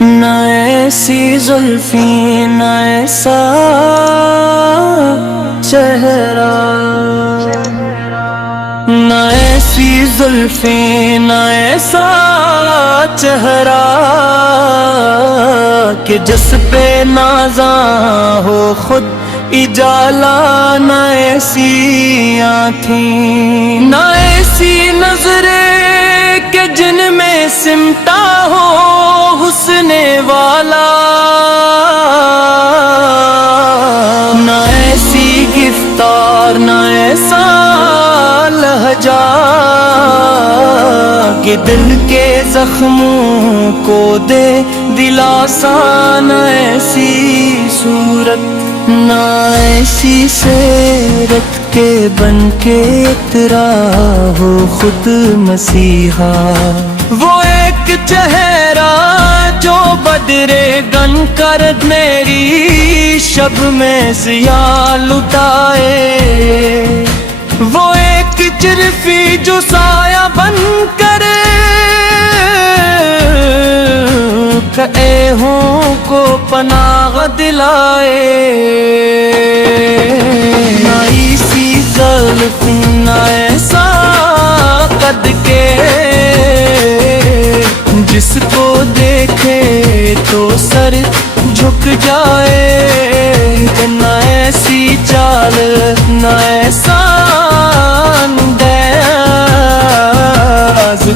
نہ ایسی زلفیں نہ ایسا چہرہ، نہ ایسی زلفیں نہ ایسا چہرہ کہ جس پہ نازاں ہو خود اجالا، نہ ایسی آنکھیں نہ ایسی نظریں کہ جن میں سمٹا ہو حسن والا، نہ ایسی گفتار نہ ایسا لہجہ کہ دل کے زخموں کو دے دلاسا، نہ ایسی صورت نہ ایسی سیرت کے بن کے اترا ہو خود مسیحا، وہ ایک چہرہ جو بدرے گن کر میری شب میں ضیاء لٹائے، وہ ایک چرفی جو سایہ بن کر کہوں کو پناہ دلائے، نہ ایسی زلف نہ ایسا قد کے جس کو دیکھے تو سر جھک جائے، نہ ایسی چال نہ ایسا انداز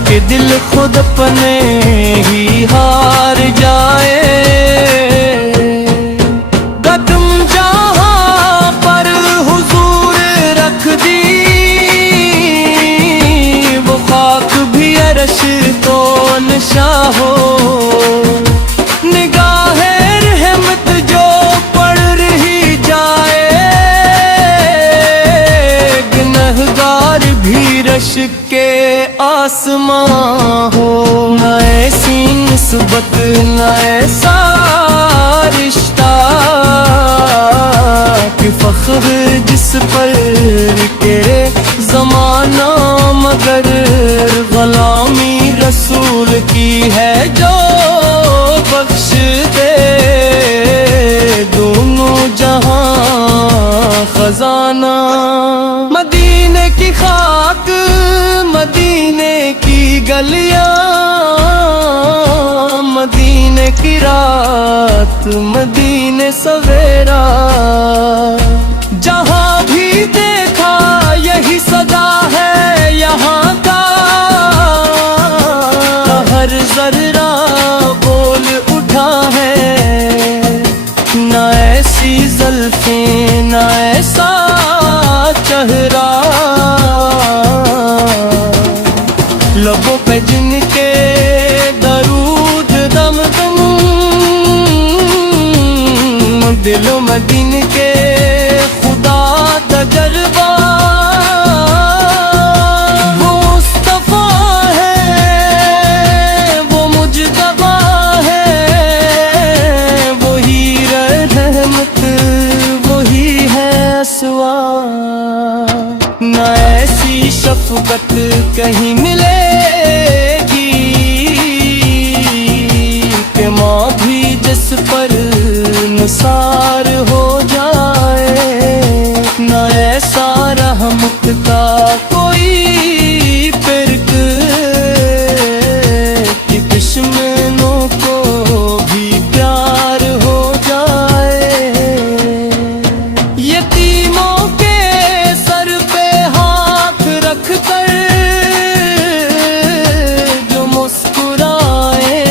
کہ دل خود اپنے ہی ہار جائے، قدم جہاں پر حضور رکھ دی وہ خاک بھی عرش تو نشاں ہو، نگاہ رحمت جو پڑ رہی جائے گنہگار بھی رش کے آسماں ہو، نہ ایسی نسبت نہ ایسا رشتہ کہ فخر جس پر کرے زمانہ، مگر غلامی رسول کی ہے جو بخش دے دونوں جہاں خزانہ، مدینے کی خاک مدینے کی گلیاں، مدینے کی رات مدینے سویرا، جہاں بھی دیکھا یہی صدا ہے یہاں کا، ہر ذرہ بول اٹھا ہے، نہ ایسی زلفیں نہ ایسا چہرہ، لبوں پہ جن کے درود دم دم، دلوں میں جن کے خدا تجربہ، وہ مصطفیٰ ہے وہ مجتبیٰ ہے، وہی رحمت وہی ہے سوا، نہ ایسی شفقت کہیں ملے گی کہ ماں بھی جس پر نثار ہو جائے، نہ ایسا رحمت کا کوئی فرق کہ دشمنوں کو بھی پیار ہو جائے، یتیموں کے سر پہ ہاتھ رکھ کر جو مسکرائے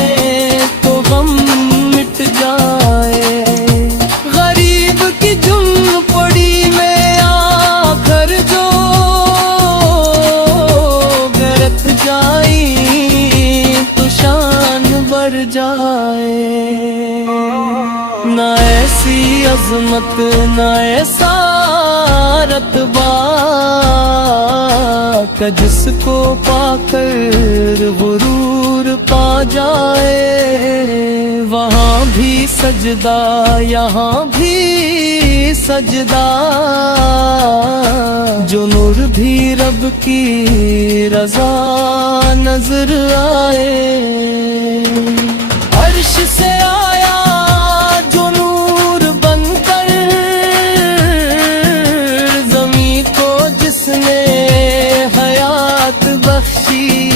تو غم مٹ جائے، غریب کی جھونپڑی میں آ کر جو گرت جائیں تو شان بڑھ جائے، نہ ایسی عظمت نہ ایسا رتبہ کہ جس کو پا کر غرور پا جائے، وہاں بھی سجدہ یہاں بھی سجدہ، جو نور بھی رب کی رضا نظر آئے، عرش سے آیا جو نور بن کر، زمین کو جس نے حیات بخشی،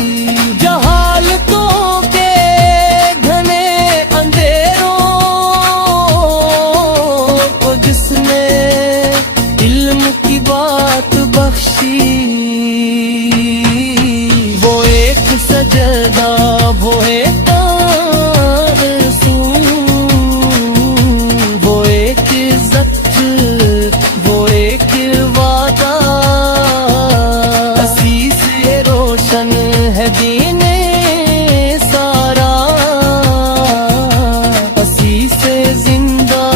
جہالتوں کے گھنے اندھیروں کو جس نے علم کی بات بخشی، وہ ایک سجدہ وہ ایک رسول، وہ ایک عزت وہ ایک وعدہ، اسی سے روشن ہے دین سارا، اسی سے زندہ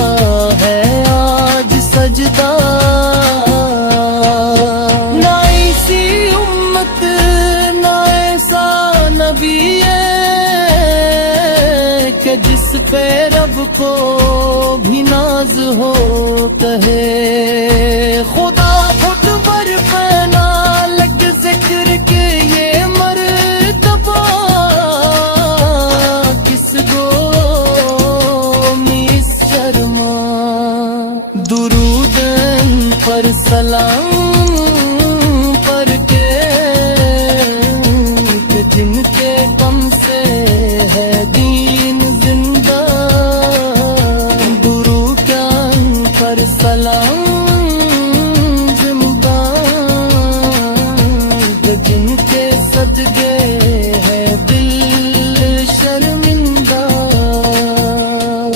ہے آج سجدہ، نہ اسی امت نہ ایسا نبی ہے کہ جس پہ رب کو بھی ناز ہو، کہے خدا خود پر پہنا لگ ذکر کے یہ مرتبہ، کس کو میس شرما، درود ان پر سلام پر کے جن کے کم سے ہے دین زندہ، درود ان پر سلام زندہ، جن کے صدقے ہے دل شرمندہ،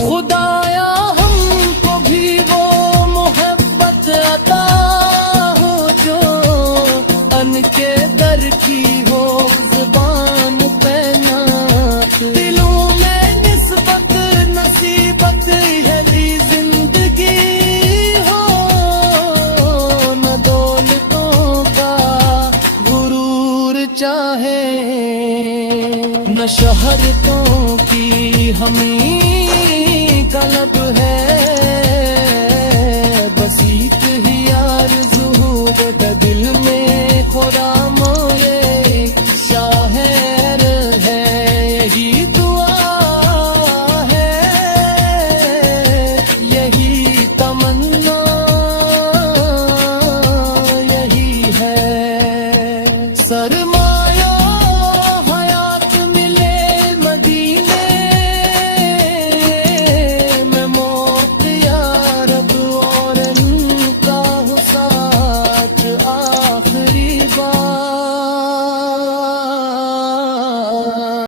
خدایا ہم کو بھی وہ محبت عطا ہو جو ان کے در کی ہو زبان پہ نعت، دلوں میں نسبت نصیبت ہے زندگی ہو، نہ دولتوں کا غرور چاہے، نہ شہرتوں کی ہمیں طلب ہے،